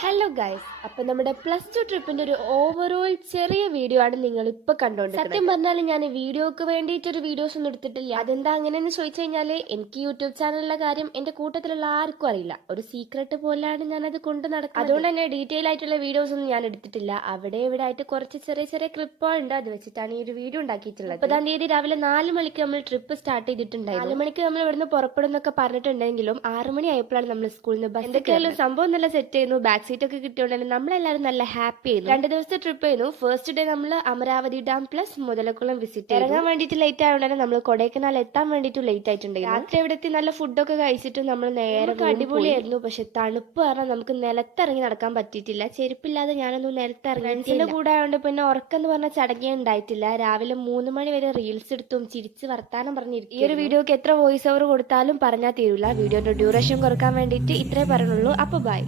Hello guys, അപ്പൊ നമ്മുടെ +2 ട്രിപ്പിന്റെ ഒരു ഓവറോൾ ചെറിയ വീഡിയോ ആണ് നിങ്ങൾ ഇപ്പൊ കണ്ടോണ്ടിരിക്കുന്നത്. സത്യം പറഞ്ഞാൽ ഞാൻ വീഡിയോക്ക് വേണ്ടിയിട്ട് ഒരു വീഡിയോസ് ഒന്നും എടുത്തിട്ടില്ല. അതെന്താ അങ്ങനെയെന്ന് ചോദിച്ചു കഴിഞ്ഞാല് എനിക്ക് യൂട്യൂബ് ചാനലിലെ കാര്യം എന്റെ കൂട്ടത്തിലുള്ള ആർക്കും അറിയില്ല. ഒരു സീക്രട്ട് പോലെയാണ് ഞാൻ അത് കൊണ്ട് നടക്കുന്നത്. അതുകൊണ്ട് തന്നെ ഡീറ്റെയിൽ ആയിട്ടുള്ള വീഡിയോസ് ഒന്നും ഞാൻ എടുത്തിട്ടില്ല. അവിടെ ഇവിടെ ആയിട്ട് കുറച്ച് ചെറിയ ചെറിയ ക്ലിപ്പുണ്ട്. അത് വെച്ചിട്ടാണ് ഈ ഒരു വീഡിയോ ഉണ്ടാക്കിയിട്ടുള്ളത്. 30-ാം തീയതി രാവിലെ 4 മണിക്ക് നമ്മൾ ട്രിപ്പ് സ്റ്റാർട്ട് ചെയ്തിട്ടുണ്ടായിരുന്നു. 4 മണിക്ക് നമ്മൾ ഇവിടുന്ന് പുറപ്പെടുന്നൊക്കെ പറഞ്ഞിട്ടുണ്ടെങ്കിലും 6 മണി ആയപ്പോഴാണ് നമ്മൾ സ്കൂളിൽ നിന്ന് ബസ് എന്തൊക്കെയായാലും സംഭവം നല്ല സെറ്റ് ചെയ്യുന്നു. ബാക്ക് സീറ്റ് ഒക്കെ കിട്ടിയോണ്ടെങ്കിൽ നമ്മളെല്ലാവരും നല്ല ഹാപ്പി ആയിരുന്നു. 2 ദിവസത്തെ ട്രിപ്പ് ആയിരുന്നു. ഫസ്റ്റ് ഡേ നമ്മൾ Amaravati dam plus Muthalakulam visit ഇറങ്ങാൻ വേണ്ടിയിട്ട് ലേറ്റ് ആയതുകൊണ്ട് നമ്മൾ കൊടൈക്കനാൽ എത്താൻ വേണ്ടിയിട്ട് ലേറ്റ് ആയിട്ടുണ്ടായിരുന്നു. രാത്രി ഇവിടെ എത്തി നല്ല ഫുഡൊക്കെ കഴിച്ചിട്ട് നമ്മൾ നേരെ അടിപൊളിയായിരുന്നു. പക്ഷെ തണുപ്പ് കാരണം നമുക്ക് നിലത്തിറങ്ങി നടക്കാൻ പറ്റിയിട്ടില്ല. ചെരുപ്പില്ലാതെ ഞാനൊന്നും നിലത്തിറങ്ങി. ഫ്രണ്ട്സിന്റെ കൂടെ ആയതുകൊണ്ട് പിന്നെ ഉറക്കെന്ന് പറഞ്ഞ ചടങ്ങേ ഉണ്ടായിട്ടില്ല. രാവിലെ 3 മണി വരെ റീൽസ് എടുത്തും ചിരിച്ച് വർത്താനം പറഞ്ഞിരിക്കും. ഈ ഒരു വീഡിയോക്ക് എത്ര വോയിസ് ഓവർ കൊടുത്താലും പറഞ്ഞാൽ തീരില്ല. വീഡിയോന്റെ ഡ്യൂറേഷൻ കുറക്കാൻ വേണ്ടിയിട്ട് ഇത്രേ പറയുന്നുള്ളൂ. അപ്പൊ ബൈ.